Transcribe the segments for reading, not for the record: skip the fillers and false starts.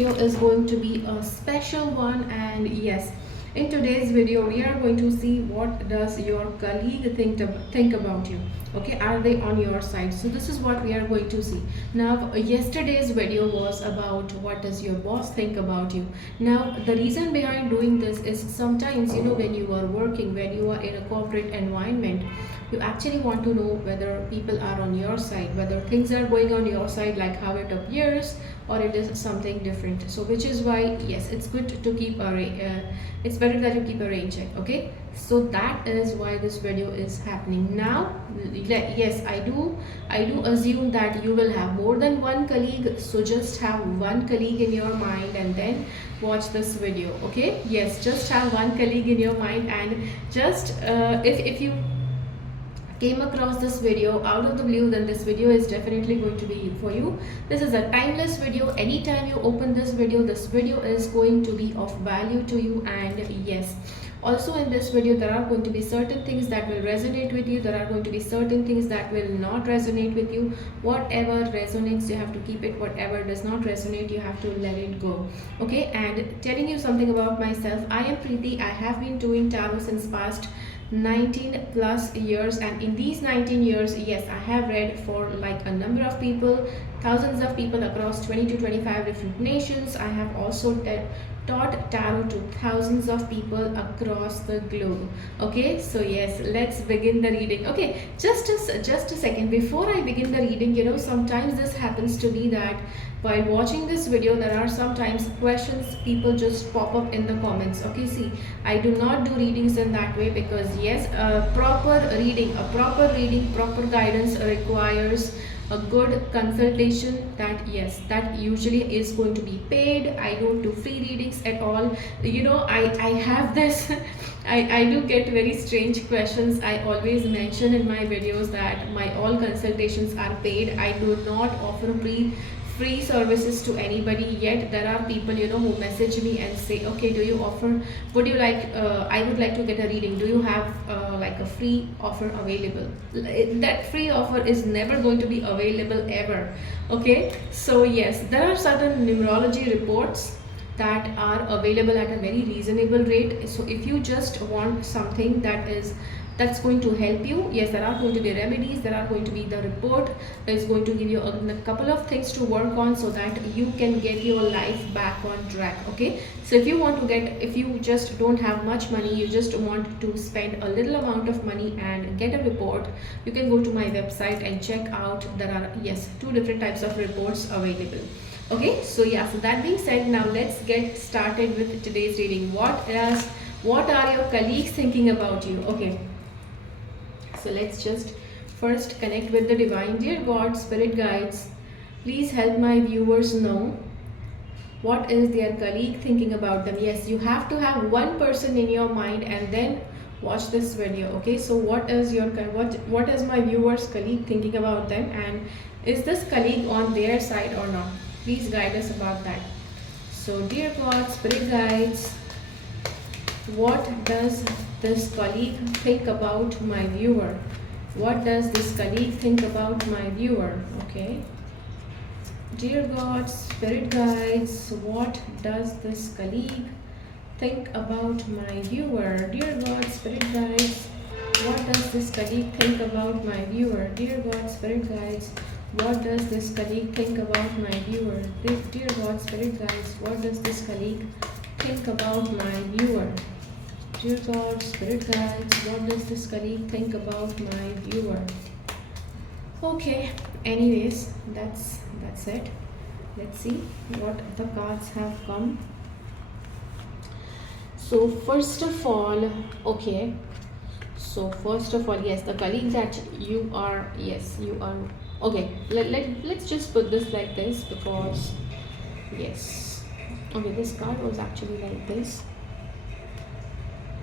video is going to be a special one, and yes, in today's video we are going to see what does your colleague think about you. Okay, are they on your side? So this is what we are going to see. Now yesterday's video was about what does your boss think about you. Now the reason behind doing this is sometimes, when you are working, when you are in a corporate environment, you actually want to know whether people are on your side, whether things are going on your side like how it appears, or it is something different. So which is why, yes, it's good to keep it's better that you keep a rain check. Okay, so that is why this video is happening now. Yes, I do assume that you will have more than one colleague, so just have one colleague in your mind and then watch this video. Okay, yes, just have one colleague in your mind, and just if you came across this video out of the blue, then this video is definitely going to be for you. This is a timeless video. Anytime you open this video is going to be of value to you. And yes, also in this video there are going to be certain things that will resonate with you, there are going to be certain things that will not resonate with you. Whatever resonates, you have to keep it. Whatever does not resonate, you have to let it go. Okay, and telling you something about myself, I am Preeti. I have been doing tarot since past 19 plus years, and in these 19 years, yes, I have read for like a number of people, thousands of people across 20 to 25 different nations. I have also taught tarot to thousands of people across the globe. Okay, so yes, let's begin the reading. Okay, just a second before I begin the reading, sometimes this happens to be that while watching this video, there are sometimes questions people just pop up in the comments. Okay, see, I do not do readings in that way, because yes, a proper reading, proper guidance requires a good consultation. That, yes, that usually is going to be paid. I don't do free readings at all. I have this I do get very strange questions. I always mention in my videos that my all consultations are paid. I do not offer free services to anybody. Yet there are people who message me and say, okay, do you offer, would you like I would like to get a reading, do you have like a free offer available? That free offer is never going to be available ever. Okay, so yes, there are certain numerology reports that are available at a very reasonable rate. So if you just want something that's going to help you, yes, there are going to be remedies, there are going to be the report is going to give you a couple of things to work on so that you can get your life back on track. Okay, so if you just don't have much money, you just want to spend a little amount of money and get a report, you can go to my website and check out. There are, yes, two different types of reports available. Okay, so yeah, so that being said, now let's get started with today's reading. What are your colleagues thinking about you? Okay, so let's just first connect with the divine. Dear God, spirit guides, please help my viewers know what is their colleague thinking about them. Yes, you have to have one person in your mind and then watch this video. Okay, so what is my viewers colleague thinking about them, and is this colleague on their side or not? Please guide us about that. So dear God, spirit guides, what does this colleague think about my viewer? What does this colleague think about my viewer? Okay, dear God, spirit guides, what does this colleague think about my viewer? Dear God, spirit guides, what does this colleague think about my viewer? Dear God, spirit guides, what does this colleague think about my viewer? Dear God, spirit guides, what does this colleague think about my viewer? Dear God, spirit guides, what does this colleague think about my viewer? Okay, anyways, that's it. Let's see what the cards have come. So first of all, okay, yes, the colleague that you are, yes, you are. Okay, let's just put this like this, because yes, okay, this card was actually like this.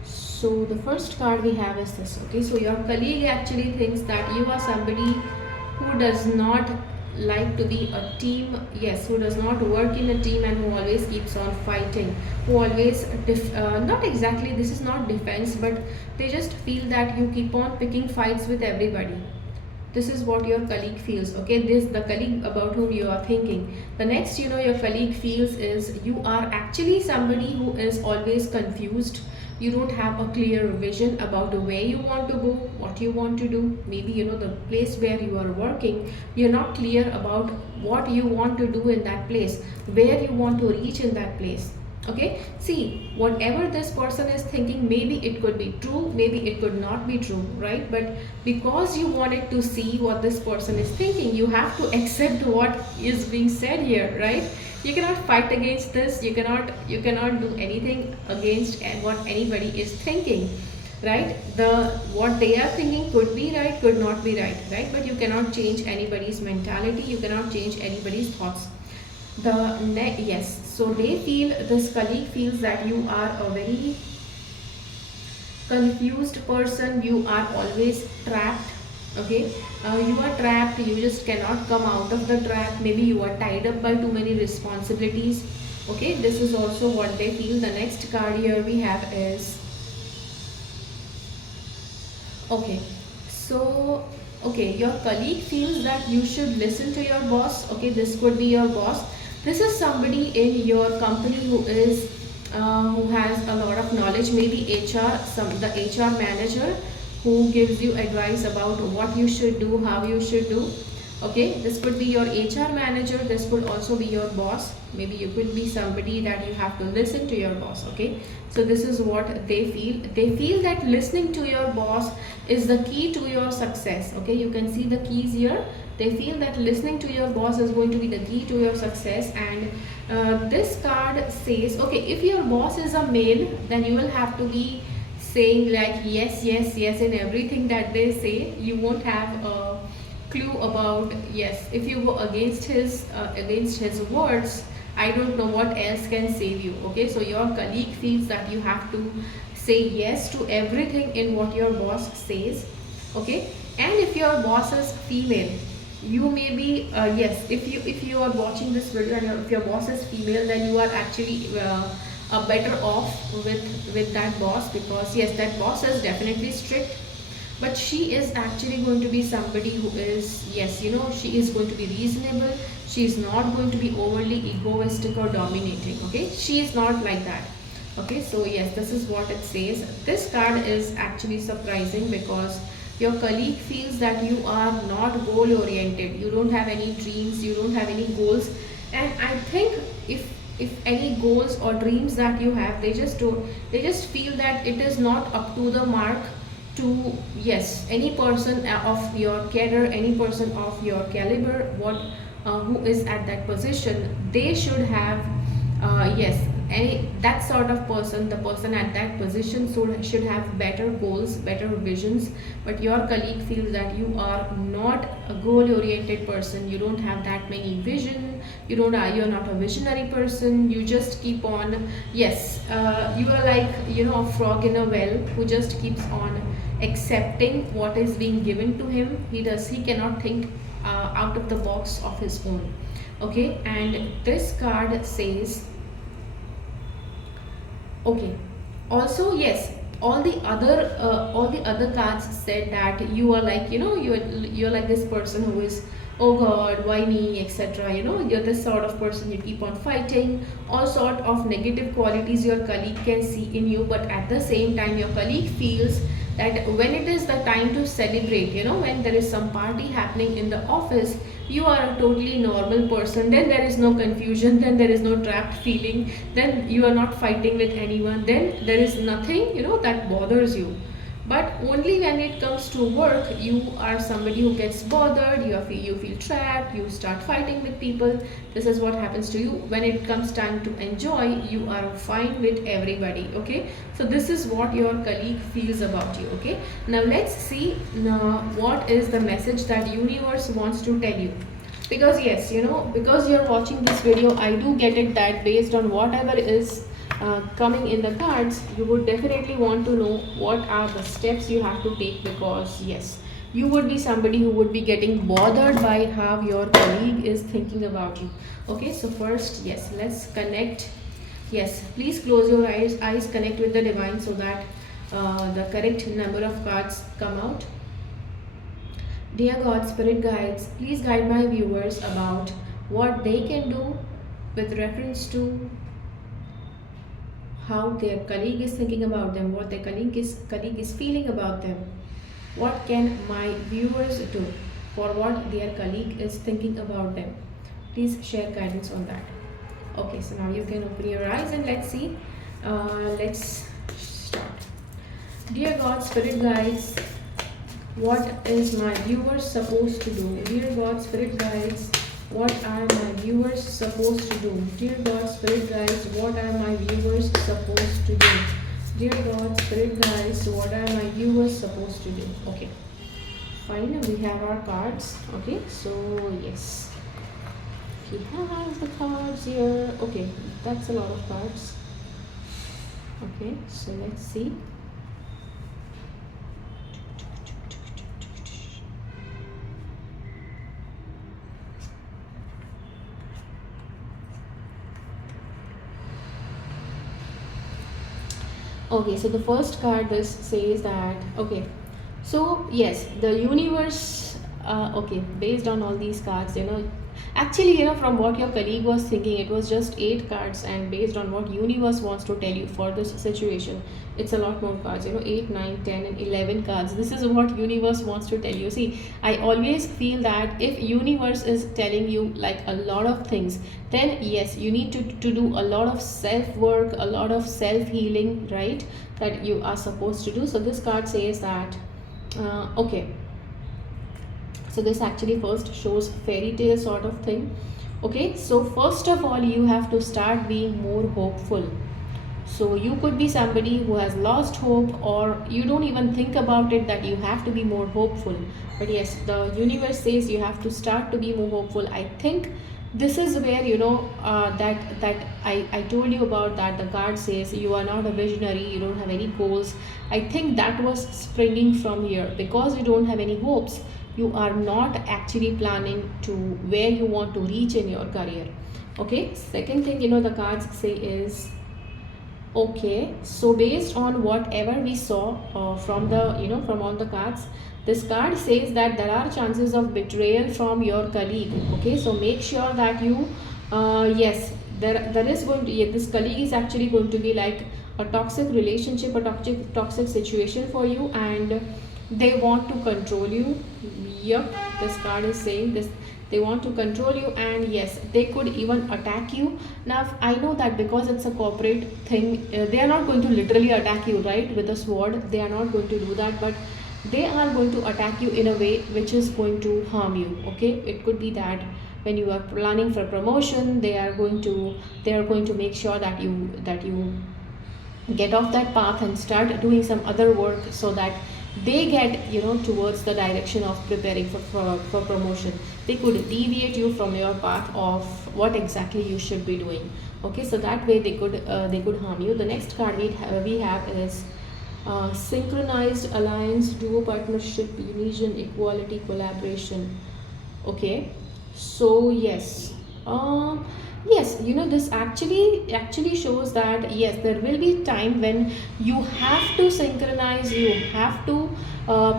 So the first card we have is this. Okay, so your colleague actually thinks that you are somebody who does not like to be a team, yes, who does not work in a team, and who always keeps on fighting, who always not exactly, this is not defense, but they just feel that you keep on picking fights with everybody. This is what your colleague feels. Okay, this the colleague about whom you are thinking. The next, your colleague feels is you are actually somebody who is always confused. You don't have a clear vision about where you want to go, what you want to do. Maybe the place where you are working, you're not clear about what you want to do in that place, where you want to reach in that place. Okay, see, whatever this person is thinking, maybe it could be true, maybe it could not be true, right? But because you wanted to see what this person is thinking, you have to accept what is being said here, right? You cannot fight against this. You cannot do anything against what anybody is thinking, right? What they are thinking could be right, could not be right? But you cannot change anybody's mentality, you cannot change anybody's thoughts. Yes, so this colleague feels that you are a very confused person. You are always trapped. Okay, you are trapped, you just cannot come out of the trap. Maybe you are tied up by too many responsibilities. Okay, this is also what they feel. The next card here we have is, okay, so okay, your colleague feels that you should listen to your boss. Okay, this could be your boss. This is somebody in your company who has a lot of knowledge. Maybe the HR manager who gives you advice about what you should do, how you should do. Okay, this could be your HR manager. This could also be your boss. Maybe you could be somebody that you have to listen to your boss. Okay, so this is what they feel. They feel that listening to your boss is the key to your success. Okay, you can see the keys here. They feel that listening to your boss is going to be the key to your success. And this card says, okay, if your boss is a male, then you will have to be saying like yes, yes, yes in everything that they say. You won't have a clue about, yes, if you go against his words, I don't know what else can save you. Okay, so your colleague feels that you have to say yes to everything in what your boss says. Okay, and if your boss is female, you may be yes, if you are watching this video and if your boss is female, then you are actually better off with that boss, because yes, that boss is definitely strict, but she is actually going to be somebody who is, yes, she is going to be reasonable. She is not going to be overly egoistic or dominating. Okay, she is not like that. Okay, so yes, this is what it says. This card is actually surprising because your colleague feels that you are not goal oriented. You don't have any dreams, you don't have any goals. And I think if any goals or dreams that you have, they just feel that it is not up to the mark to, yes, any person of your cadre, any person of your caliber, who is at that position, they should have yes, any that sort of person, the person at that position should have better goals, better visions. But your colleague feels that you are not a goal oriented person. You don't have that many vision. You're not a visionary person. You just keep on, yes, you are like a frog in a well who just keeps on accepting what is being given to him. He cannot think out of the box of his own. Okay, and this card says, okay, also yes, all the other cards said that you are like, you're like this person who is, oh god, why me, etc. You're this sort of person, you keep on fighting. All sort of negative qualities your colleague can see in you. But at the same time, your colleague feels that when it is the time to celebrate, when there is some party happening in the office, you are a totally normal person. Then there is no confusion, then there is no trapped feeling, then you are not fighting with anyone, then there is nothing that bothers you. But only when it comes to work, you are somebody who gets bothered, you feel trapped, you start fighting with people. This is what happens to you. When it comes time to enjoy, you are fine with everybody. Okay, so this is what your colleague feels about you. Okay, now let's see what is the message that universe wants to tell you. Because yes, because you're watching this video, I do get it that based on whatever is coming in the cards, you would definitely want to know what are the steps you have to take. Because yes, you would be somebody who would be getting bothered by how your colleague is thinking about you. Okay, so first, yes, let's connect. Yes, please close your eyes, connect with the divine so that the correct number of cards come out. Dear God, Spirit guides, please guide my viewers about what they can do with reference to how their colleague is thinking about them, what their colleague is feeling about them. What can my viewers do for what their colleague is thinking about them? Please share guidance on that. Okay, so now you can open your eyes and let's see. Let's start. Dear God, Spirit guides, what is my viewers supposed to do? Dear God, Spirit guides, what are my viewers supposed to do? Dear God, Spirit guides, what are my viewers supposed to do? Dear God, Spirit guides, what are my viewers supposed to do? Okay, fine, we have our cards. Okay, so yes, we have the cards here. Okay, that's a lot of cards. Okay, so let's see. Okay, so the first card this says that, okay, so yes, the universe, okay, based on all these cards, actually, from what your colleague was thinking, it was just 8 cards, and based on what universe wants to tell you for this situation, it's a lot more cards, 8, 9, 10, and 11 cards. This is what universe wants to tell you. See, I always feel that if universe is telling you like a lot of things, then yes, you need to do a lot of self work, a lot of self healing, right, that you are supposed to do. So this card says that, okay, so this actually first shows fairy tale sort of thing. Okay, so first of all, you have to start being more hopeful. So you could be somebody who has lost hope, or you don't even think about it that you have to be more hopeful. But yes, the universe says you have to start to be more hopeful. I think this is where, that I told you about, that the card says you are not a visionary, you don't have any goals. I think that was springing from here, because you don't have any hopes. You are not actually planning to where you want to reach in your career. Okay, second thing, the cards say is, okay, so based on whatever we saw from the, from all the cards, this card says that there are chances of betrayal from your colleague. Okay, so make sure that you, yes, there is going to, yeah, this colleague is actually going to be like a toxic relationship, a toxic situation for you, and they want to control you. Yep, this card is saying this, they want to control you, and yes, they could even attack you. Now I know that because it's a corporate thing, they are not going to literally attack you, right, with a sword. They are not going to do that, but they are going to attack you in a way which is going to harm you. Okay, it could be that when you are planning for promotion, they are going to make sure that you get off that path and start doing some other work, so that they get towards the direction of preparing for promotion. They could deviate you from your path of what exactly you should be doing. Okay, so that way they could harm you. The next card we have is synchronized alliance, duo, partnership, union, equality, collaboration. Okay, so yes, yes, this actually shows that yes, there will be time when you have to synchronize, you have to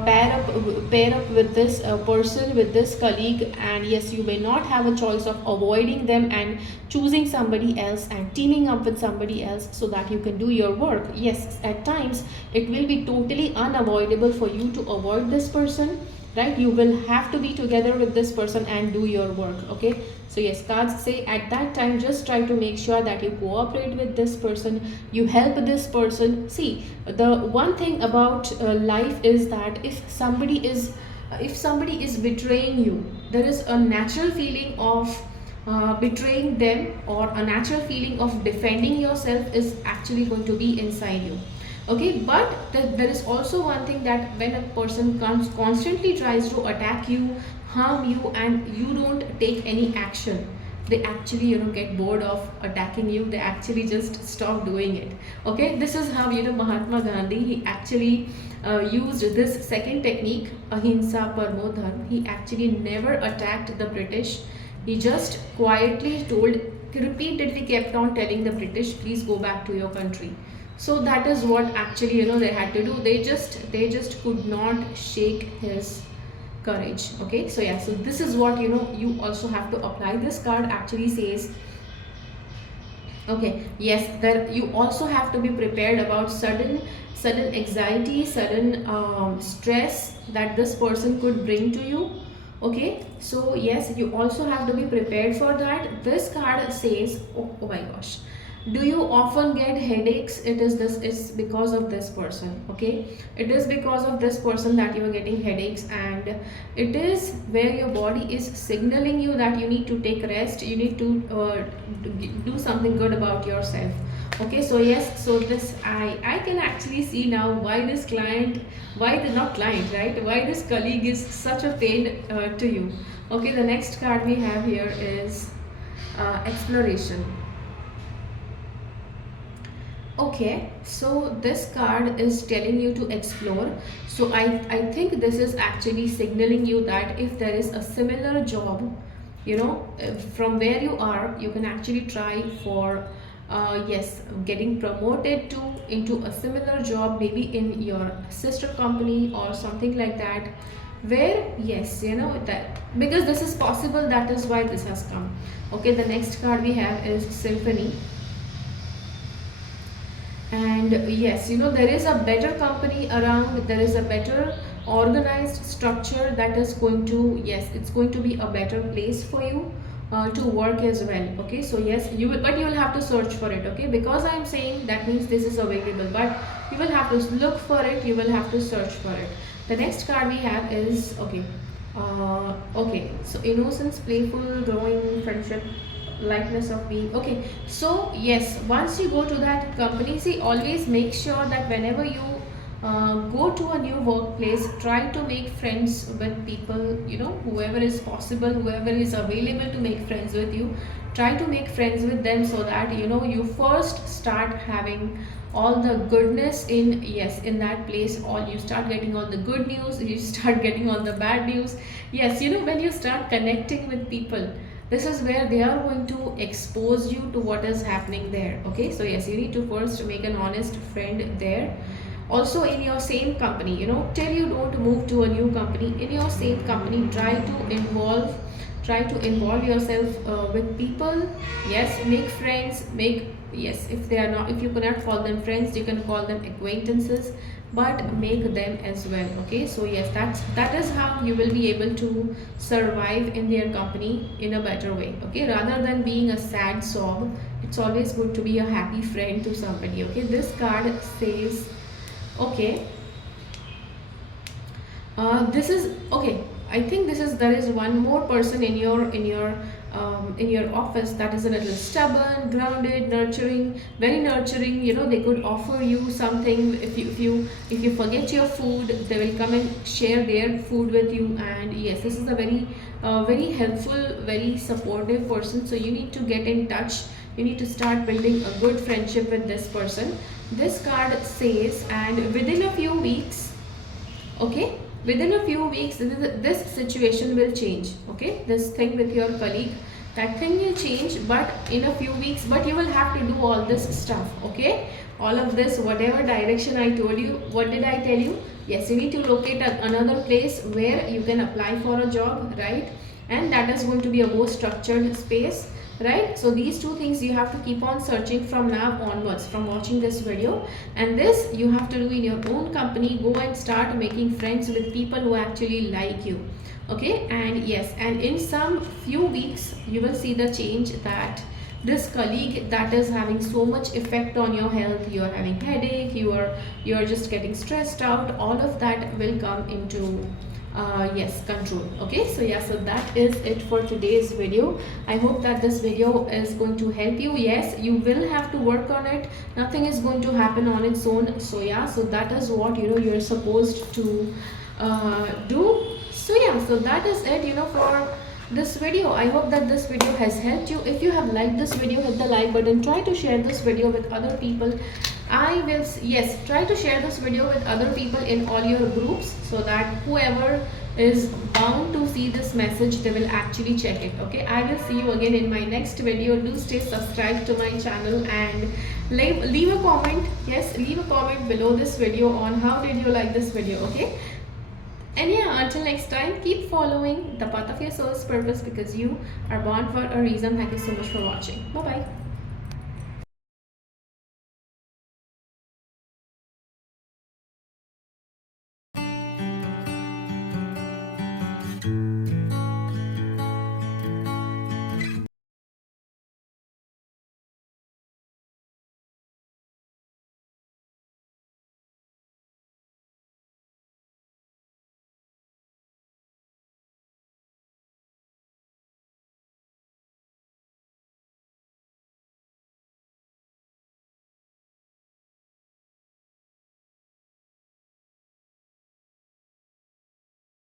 pair up with this person, with this colleague, and yes, you may not have a choice of avoiding them and choosing somebody else and teaming up with somebody else so that you can do your work. Yes, at times it will be totally unavoidable for you to avoid this person, right? You will have to be together with this person and do your work. Okay, so yes, cards say at that time, just try to make sure that you cooperate with this person, you help this person. See, the one thing about life is that if somebody is betraying you, there is a natural feeling of betraying them, or a natural feeling of defending yourself is actually going to be inside you. Okay, but there is also one thing, that when a person constantly tries to attack you, harm you, and you don't take any action, they actually get bored of attacking you. They actually just stop doing it. Okay, this is how Mahatma Gandhi, he actually used this second technique, ahimsa parmo dharma. He actually never attacked the British. He just quietly repeatedly kept on telling the British, please go back to your country. So that is what actually they had to do. They just could not shake courage. Okay, so yeah, so this is what you also have to apply. This card actually says, okay, yes, that you also have to be prepared about sudden anxiety, sudden stress that this person could bring to you. Okay, so yes, you also have to be prepared for that. This card says, oh my gosh, do you often get headaches? It's because of this person. Okay, it is because of this person that you are getting headaches, and it is where your body is signaling you that you need to take rest, you need to do something good about yourself. Okay, so yes, so this I can actually see now why this client, why the not client, right, why this colleague is such a pain to you. Okay, the next card we have here is exploration. Okay, so this card is telling you to explore. So I think this is actually signaling you that if there is a similar job, from where you are, you can actually try for, yes, getting promoted to into a similar job, maybe in your sister company or something like that, where, yes, that because this is possible, that is why this has come. Okay, the next card we have is symphony. And yes, there is a better company around, there is a better organized structure that is going to, yes, it's going to be a better place for you to work as well. Okay, so yes, you will, but you will have to search for it. Okay, because I am saying that means this is available, but you will have to look for it, you will have to search for it. The next card we have is, okay, okay, so innocence, playful, growing, friendship, lightness of being. Okay, so yes, once you go to that company, see, always make sure that whenever you go to a new workplace, try to make friends with people, whoever is possible, whoever is available to make friends with you, try to make friends with them, so that you first start having all the goodness in, yes, in that place. All you start getting all the good news, you start getting all the bad news. Yes, when you start connecting with people, this is where they are going to expose you to what is happening there. Okay, so yes, you need to first make an honest friend there. Also in your same company, till you don't move to a new company, in your same company, try to involve yourself with people. Yes, make friends, make, yes, if they are not, if you cannot call them friends, you can call them acquaintances, but make them as well. Okay, so yes, that is how you will be able to survive in their company in a better way. Okay, rather than being a sad sob, it's always good to be a happy friend to somebody. Okay, this card says, okay, this is, okay, I think this is, there is one more person in your office that is a little stubborn, grounded, nurturing, very nurturing. They could offer you something. If you forget your food, they will come and share their food with you. And yes, this is a very helpful, very supportive person. So you need to get in touch, you need to start building a good friendship with this person. This card says, and within a few weeks, okay, within a few weeks, this situation will change. Okay, this thing with your colleague, that thing will change, but in a few weeks, but you will have to do all this stuff. Okay, all of this, whatever direction I told you. What did I tell you? Yes, you need to locate another place where you can apply for a job, right? And that is going to be a more structured space, right? So these two things you have to keep on searching from now onwards, from watching this video. And this you have to do in your own company. Go and start making friends with people who actually like you. Okay, and yes, and in some few weeks you will see the change, that this colleague that is having so much effect on your health, you are having headache, you are just getting stressed out, all of that will come into yes, control. Okay, so yeah, so that is it for today's video. I hope that this video is going to help you. Yes, you will have to work on it, nothing is going to happen on its own. So yeah, so that is what you're supposed to do. So yeah, so that is it for this video. I hope that this video has helped you. If you have liked this video, hit the like button, try to share this video with other people. I will, yes, try to share this video with other people in all your groups, so that whoever is bound to see this message, they will actually check it. Okay, I will see you again in my next video. Do stay subscribed to my channel and leave a comment. Yes, leave a comment below this video on how did you like this video. Okay, and yeah, until next time, keep following the path of your soul's purpose because you are born for a reason. Thank you so much for watching. Bye bye.